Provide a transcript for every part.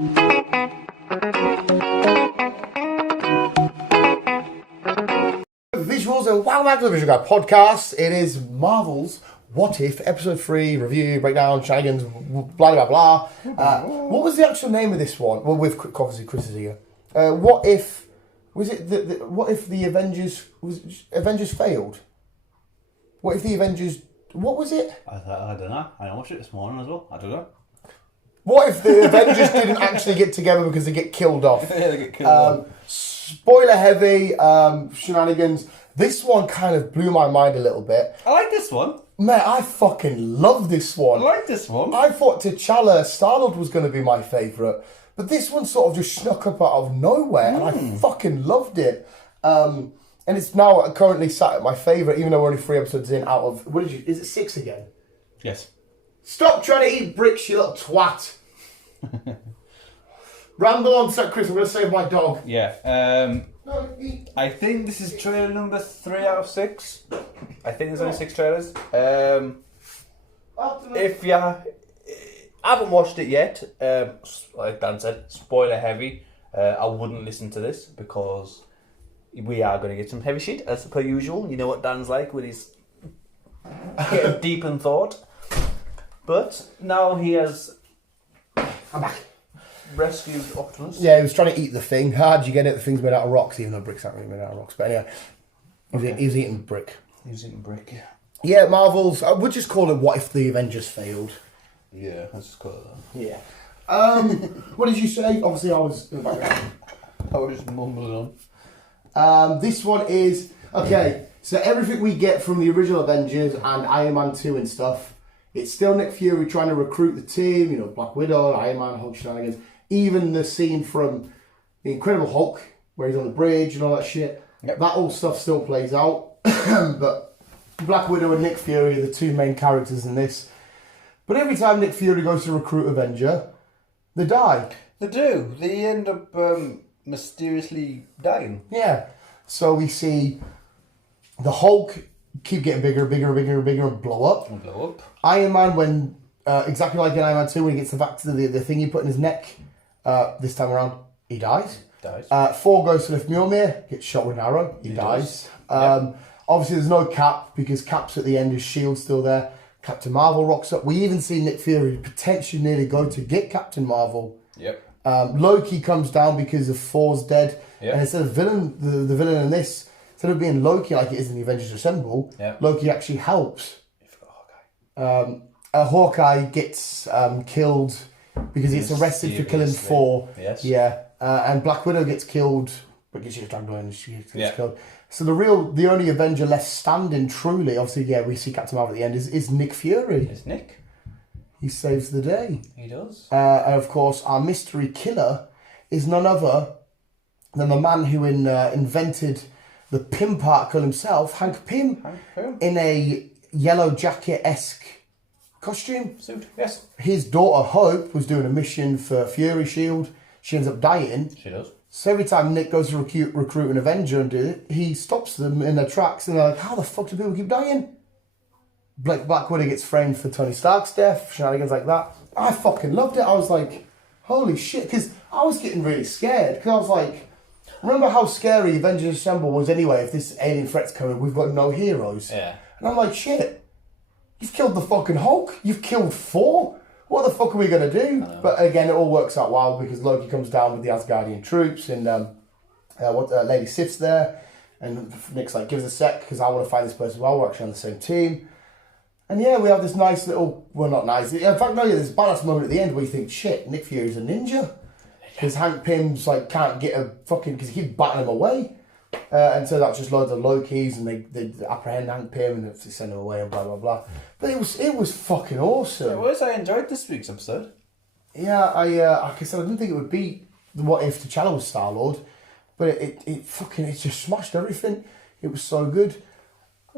Visuals and welcome back to the Visual Guy podcast. It is Marvel's What If Episode 3 review, breakdown, shenanigans, blah blah blah. What was the actual name of this one? Well, with obviously Chris is here. What if what if the Avengers failed? What if the Avengers? What was it? I don't know. I watched it this morning as well. I don't know. What if the Avengers didn't actually get together because they get killed off? Yeah, they get killed off. Spoiler heavy shenanigans. This one kind of blew my mind a little bit. I like this one. Man, I fucking love this one. I like this one. I thought T'Challa Star-Lord was going to be my favourite, but this one sort of just snuck up out of nowhere, and I fucking loved it. And it's now currently sat at my favourite, even though we're only 3 episodes in out of... Is it 6 again? Yes. Stop trying to eat bricks, you little twat. Ramble on, Chris. I'm going to save my dog. Yeah. I think this is trailer number 3 out of 6. I think there's only 6 trailers. If you haven't watched it yet, like Dan said, spoiler heavy. I wouldn't listen to this because we are going to get some heavy shit as per usual. You know what Dan's like with his getting deep in thought. But now he has... I'm back. Rescued Optimus. Yeah, he was trying to eat the thing. How did you get it? The thing's made out of rocks, even though bricks aren't really made out of rocks. But anyway, he was eating brick. He was eating brick, yeah. Yeah, Marvel's... I would just call it What If the Avengers Failed. Yeah, let's just call it that. Yeah. What did you say? Obviously, I was in the background. I was just mumbling on. This one is... Okay, so everything we get from the original Avengers and Iron Man 2 and stuff, it's still Nick Fury trying to recruit the team, you know, Black Widow, Iron Man, Hulk shenanigans. Even the scene from The Incredible Hulk, where he's on the bridge and all that shit, that old stuff still plays out. But Black Widow and Nick Fury are the 2 main characters in this. But every time Nick Fury goes to recruit Avenger, they die. They do. They end up mysteriously dying. Yeah. So we see the Hulk keep getting bigger and blow up. Iron Man, when exactly like in Iron Man 2, when he gets back to the thing he put in his neck, this time around, he dies. Thor goes to lift Mjolnir, gets shot with an arrow, he dies. Obviously, there's no Cap, because Cap's at the end, his shield's still there. Captain Marvel rocks up. We even see Nick Fury potentially nearly go to get Captain Marvel. Loki comes down because of Thor's dead. And instead of the villain in this, instead of being Loki like it is in the Avengers Assemble, Loki actually helps. You forgot Hawkeye. Hawkeye gets killed because he's arrested for killing Thor. Yes. Yeah. And Black Widow gets killed, but she's dragged away and she gets killed. So the only Avenger left standing truly, obviously, we see Captain Marvel at the end, is Nick Fury. It's Nick. He saves the day. He does. And of course, our mystery killer is none other than the man who invented the Pym particle himself, Hank Pym, in a Yellow Jacket-esque costume. Suit, yes. His daughter, Hope, was doing a mission for Fury Shield. She ends up dying. She does. So every time Nick goes to recruit an Avenger and do it, he stops them in their tracks and they're like, how the fuck do people keep dying? Black Widow gets framed for Tony Stark's death, shenanigans like that. I fucking loved it. I was like, holy shit. Because I was getting really scared. Because I was like, remember how scary Avengers Assemble was anyway? If this alien threat's coming, we've got no heroes. Yeah. And I'm like, shit. You've killed the fucking Hulk. You've killed Thor. What the fuck are we going to do? But again, it all works out well because Loki comes down with the Asgardian troops and Lady Sif's there. And Nick's like, give us a sec because I want to find this person as well. We're actually on the same team. And yeah, we have this nice little, well, not nice. In fact, no, there's a badass moment at the end where you think, shit, Nick Fury's a ninja. Because Hank Pym's like, can't get a fucking, because he keeps batting him away. And so that's just loads of Lokis and they apprehend Hank Pym and they send him away and blah, blah, blah. But it was fucking awesome. It was. I enjoyed this week's episode. Yeah, like I said, I didn't think it would beat What If T'Challa was Star-Lord. But it just smashed everything. It was so good.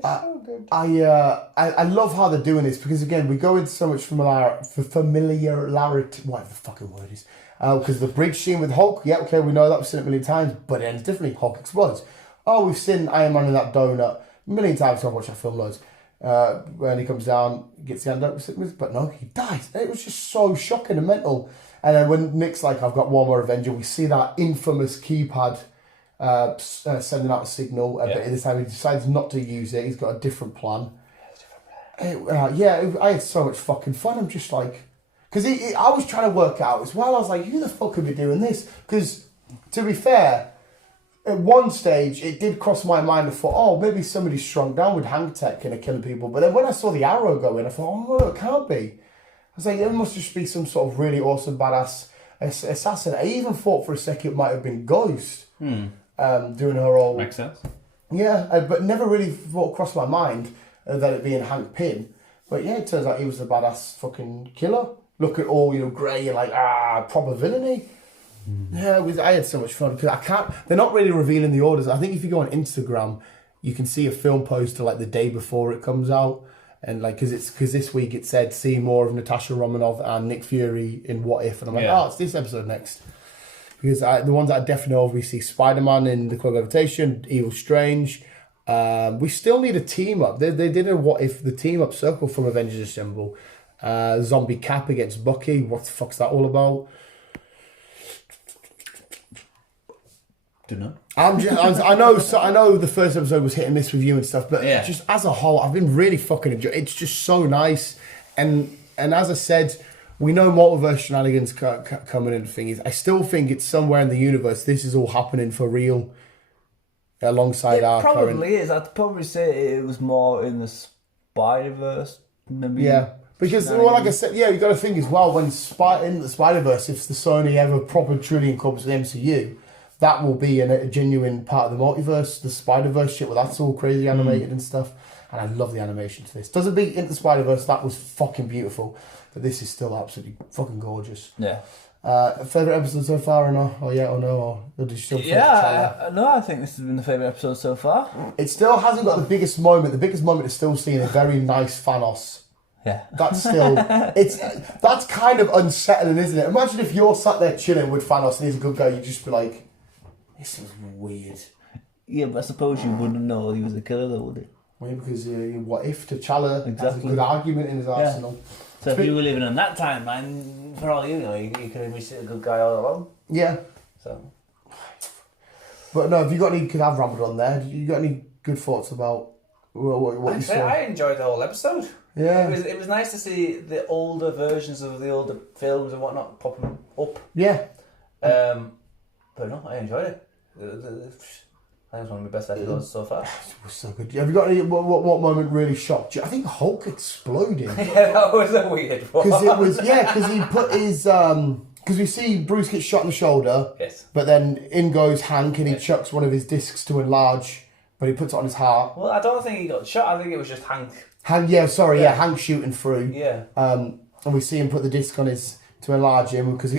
So good. I love how they're doing this because again we go into so much familiarity, whatever the fucking word is, because the bridge scene with Hulk, yeah, okay, we know that, we've seen it a million times, but it ends differently. Hulk explodes. Oh, we've seen Iron Man in that donut a million times. I've watched that film loads. When he comes down, gets the hand up, but no, he dies. And it was just so shocking and mental. And then when Nick's like, I've got one more Avenger, we see that infamous keypad sending out a signal. But this time he decides not to use it. He's got a different plan. I had so much fucking fun. I'm just like... Because I was trying to work out as well. I was like, who the fuck could be doing this? Because, to be fair, at one stage, it did cross my mind. I thought, oh, maybe somebody's shrunk down with hang tech and are killing people. But then when I saw the arrow go in, I thought, oh, no, it can't be. I was like, it must just be some sort of really awesome, badass assassin. I even thought for a second it might have been Guyz doing her all... Makes sense. Yeah, but never really thought crossed my mind that it being Hank Pym. But yeah, it turns out he was the badass fucking killer. Look at all, grey and like, proper villainy. Yeah, I had so much fun because they're not really revealing the orders. I think if you go on Instagram, you can see a film poster like the day before it comes out. And like, because this week it said, see more of Natasha Romanoff and Nick Fury in What If. And I'm like, it's this episode next. Because the ones that I definitely know of, we see Spider-Man in The Cloak of Levitation, Evil Strange. We still need a team up. They did a What If, the team up circle from Avengers Assemble. Zombie Cap against Bucky. What the fuck's that all about? Don't know. I know the first episode was hit and miss with you and stuff, but just as a whole, I've been really fucking enjoying. It's just so nice, and as I said, we know multiverse shenanigans coming in. The thing is, I still think it's somewhere in the universe. This is all happening for real, alongside our current. It probably is. I'd probably say it was more in the Spider-Verse, maybe. Yeah. Because, like I said, you got to think as well, when in the Spider-Verse, if the Sony ever proper truly incorporates the MCU, that will be a genuine part of the multiverse, the Spider-Verse shit, where that's all crazy animated and stuff. And I love the animation to this. Doesn't beat Into the Spider-Verse, that was fucking beautiful. But this is still absolutely fucking gorgeous. Yeah. Favourite episode so far or no? Or no? Or did you still I think this has been the favourite episode so far. It still hasn't got the biggest moment. The biggest moment is still seeing a very nice Thanos. Yeah. That's still... that's kind of unsettling, isn't it? Imagine if you're sat there chilling with Thanos and he's a good guy, you'd just be like, this is weird. Yeah, but I suppose you wouldn't know he was the killer though, would you? Well, because What If T'Challa has a good argument in his arsenal. So if you were living in that timeline, for all you know, you could have been a good guy all along. Yeah. So. But no, have you got any... Because I've rambled on there. You got any good thoughts about what you saw? I enjoyed the whole episode. Yeah. It was nice to see the older versions of the older films and whatnot popping up. Yeah. But no, I enjoyed it. I think it's one of my best episodes so far. It was so good. Have you got any... What moment really shocked you? I think Hulk exploded. Yeah, that was a weird one. Because it was... Yeah, because he put his... Because we see Bruce get shot in the shoulder. Yes. But then in goes Hank and he chucks one of his discs to enlarge, but he puts it on his heart. Well, I don't think he got shot. I think it was just Hank. Hank shooting through. Yeah. And we see him put the disc on his to enlarge him because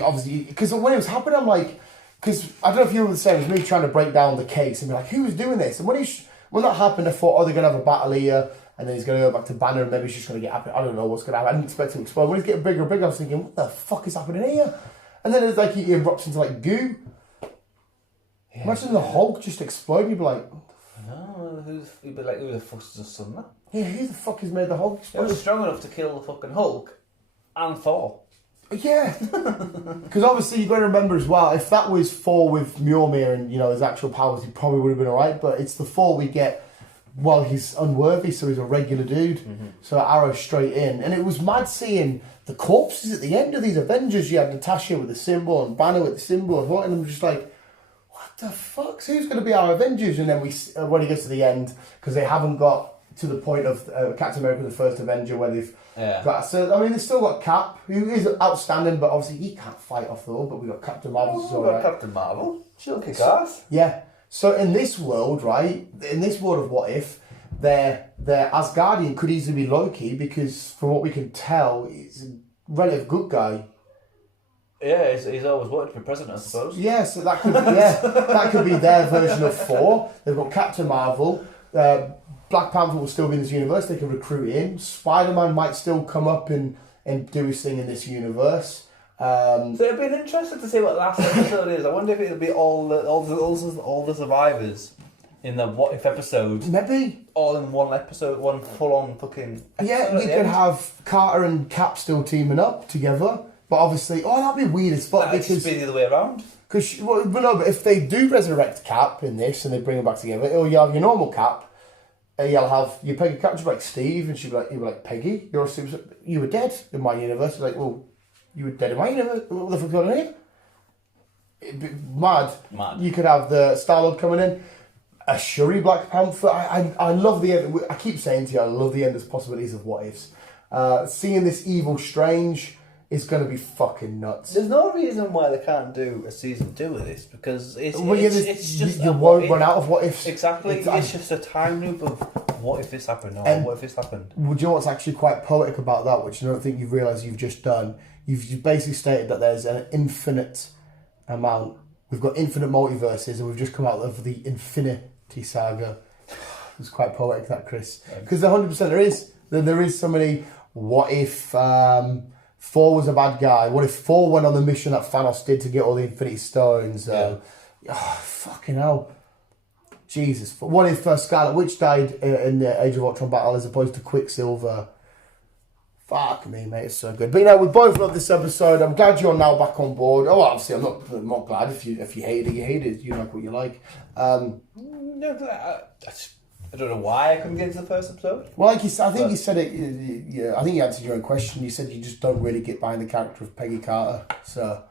when it was happening, I'm like, because I don't know if you were the same as me trying to break down the case and be like, who was doing this? And when that happened, I thought, they're gonna have a battle here, and then he's gonna go back to Banner, and maybe he's just gonna get happy. I don't know what's gonna happen. I didn't expect him to explode. When he's getting bigger and bigger, I was thinking, what the fuck is happening here? And then it's like he erupts into like goo. Yeah. Imagine the Hulk just exploding. You'd be like, no, you'd be like, who the fuck's the son that? Yeah, who the fuck has made the Hulk explode? It was strong enough to kill the fucking Hulk and Thor. Yeah, because obviously you've got to remember as well, if that was Thor with Mjolnir and his actual powers, he probably would have been alright. But it's the Thor we get while he's unworthy, so he's a regular dude. Mm-hmm. So arrow straight in, and it was mad seeing the corpses at the end of these Avengers. You had Natasha with the symbol and Banner with the symbol and what, and I'm just like, what the fuck? So who's going to be our Avengers? And then when he gets to the end, because they haven't got to the point of Captain America, the first Avenger, where they've got. So I mean, they've still got Cap, who is outstanding, but obviously he can't fight off though. But we've got Captain Marvel. We've got Captain Marvel. She'll kick ass. Yeah. So in this world, right, in this world of What If, their Asgardian could easily be Loki, because from what we can tell, he's a relative good guy. Yeah, he's always wanted to be president, I suppose. Yeah, so that could be their version of Thor. They've got Captain Marvel. Black Panther will still be in this universe. They can recruit him. Spider-Man might still come up and do his thing in this universe. So it'd be interesting to see what the last episode is. I wonder if it'll be all the survivors in the What If episode. Maybe all in one episode, one full-on fucking. Yeah, you could have Carter and Cap still teaming up together. But obviously, that'd be weird as fuck It'd just be the other way around. Because, but if they do resurrect Cap in this and they bring him back together, you'll have your normal Cap, and you'll have your Peggy Cap, just like Steve, and you'll be like, Peggy, you were dead in my universe. Like, well, you were dead in my universe. What the fuck going on here? Mad. You could have the Star-Lord coming in, a Shuri Black Panther. I love the end. I keep saying to you, I love the endless possibilities of what ifs. Seeing this evil Strange is going to be fucking nuts. There's no reason why they can't do a season 2 of this, because it's just you won't run out of what ifs. Exactly. It's just a time loop of what if this happened or what if this happened. Would you know what's actually quite poetic about that, which I don't think you've realised you've just done? You've basically stated that there's an infinite amount. We've got infinite multiverses, and we've just come out of the Infinity Saga. It's quite poetic, that, Chris. Because 100% there is so many. What if Thor was a bad guy? What if Thor went on the mission that Thanos did to get all the Infinity Stones? Fucking hell. Jesus. What if Scarlet Witch died in the Age of Ultron battle as opposed to Quicksilver? Fuck me, mate, it's so good. But we both love this episode. I'm glad you're now back on board. Oh, obviously, I'm not glad if you hate it, you hate it. You like what you like. No, I don't know why I couldn't get into the first episode. Well, like you said, I think you said it. Yeah, I think you answered your own question. You said you just don't really get behind the character of Peggy Carter. So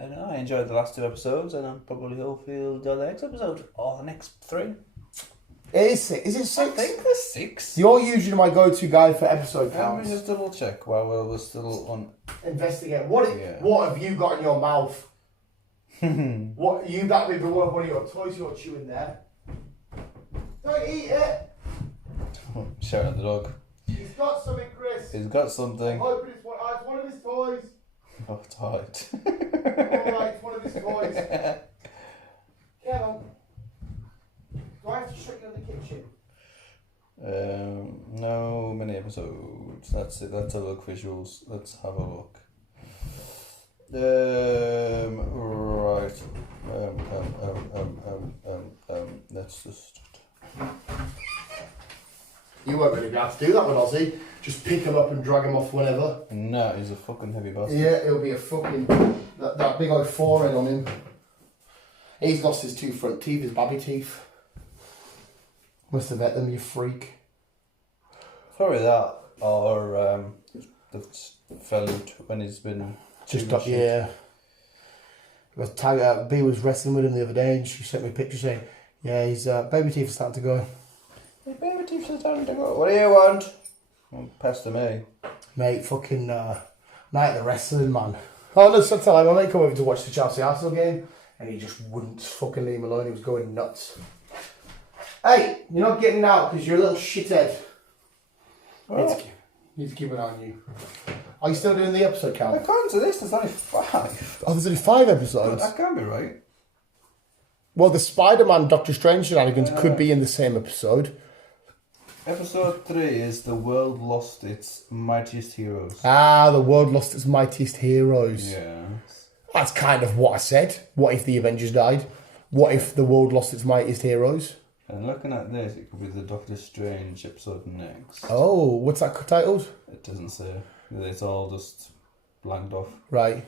I know I enjoyed the last 2 episodes, and I'm probably hopeful the next episode or the next 3. It is 6. Is it 6? I think there's 6. You're usually my go-to guy for episode Let counts. me just double check while we're still on. Investigate. What have you got in your mouth? What you that big? What are your toys you're chewing there? Don't eat it. Shout at the dog. He's got something, Chris. He's got something. I'm hoping it's one of his toys. Oh, tight. Alright, it's one of his toys. Come on. Do I have to shut you in the kitchen? No mini episodes. That's it. Let's have a look. Visuals. Let's have a look. Right. Let's just. You won't really be able to do that with Ozzy. Just pick him up and drag him off whenever. No, he's a fucking heavy bastard. Yeah, it'll be a fucking that big old foreign on him. He's lost his 2 front teeth, his babby teeth. Must have ate them, you freak. Probably that, or the felled when he's been just up, yeah. B was wrestling with him the other day, and she sent me a picture saying, "Yeah, his baby teeth are starting to go." His baby teeth are starting to go. What do you want? Don't pester me, mate. Fucking night at the wrestling, man. Oh no, sometime my mate come over to watch the Chelsea Arsenal game, and he just wouldn't fucking leave him alone. He was going nuts. Hey, you're not getting out because you're a little shithead. Oh. Need to keep an eye on you. Are you still doing the episode count? According to this, there's only 5. Oh, there's only 5 episodes. That can't be right. Well, the Spider-Man Doctor Strange shenanigans could be in the same episode. Episode 3 is The World Lost Its Mightiest Heroes. Ah, the world lost its mightiest heroes. Yeah. That's kind of what I said. What if the Avengers died? What if the world lost its mightiest heroes? And looking at this, it could be the Doctor Strange episode next. Oh, what's that titled? It doesn't say. It's all just blanked off. Right.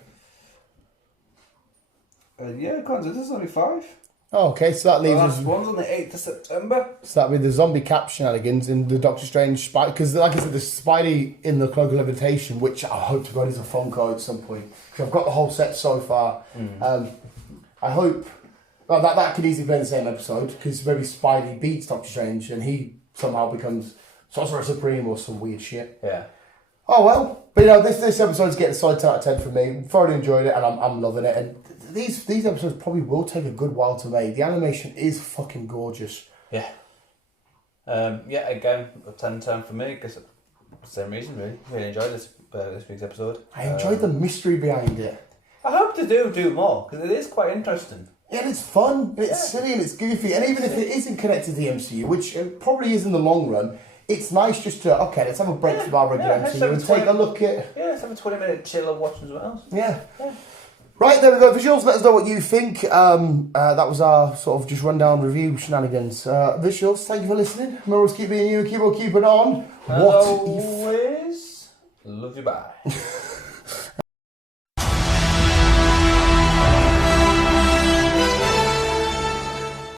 Yeah, this is only 5. Oh, okay, so that leaves us. One's on the 8th of September. So that'd be the zombie cap shenanigans and the Doctor Strange because, like I said, the Spidey in the Cloak of Levitation, which I hope to God is a Funko at some point. Because I've got the whole set so far. I hope that could easily play in the same episode because maybe Spidey beats Doctor Strange and he somehow becomes Sorcerer Supreme or some weird shit. Yeah. Oh well, but this episode's getting a solid 10 out of 10 from me. Thoroughly enjoyed it and I'm loving it. And these episodes probably will take a good while to make. The animation is fucking gorgeous. Yeah. Again, a 10/10 for me because same reason really. Really enjoyed this week's episode. I enjoyed the mystery behind it. I hope to do more because it is quite interesting. Yeah, and it's fun, and it's silly, and it's goofy. And even if it isn't connected to the MCU, which it probably is in the long run, it's nice just to, let's have a break from our regular MCU and take a look at... Yeah, let's have a 20-minute chill of watching something else. Yeah. Right, there we go. Visuals, let us know what you think. That was our sort of just rundown review shenanigans. Visuals, thank you for listening. Remember, keep being you and keep on keeping on. As always, love you, bye.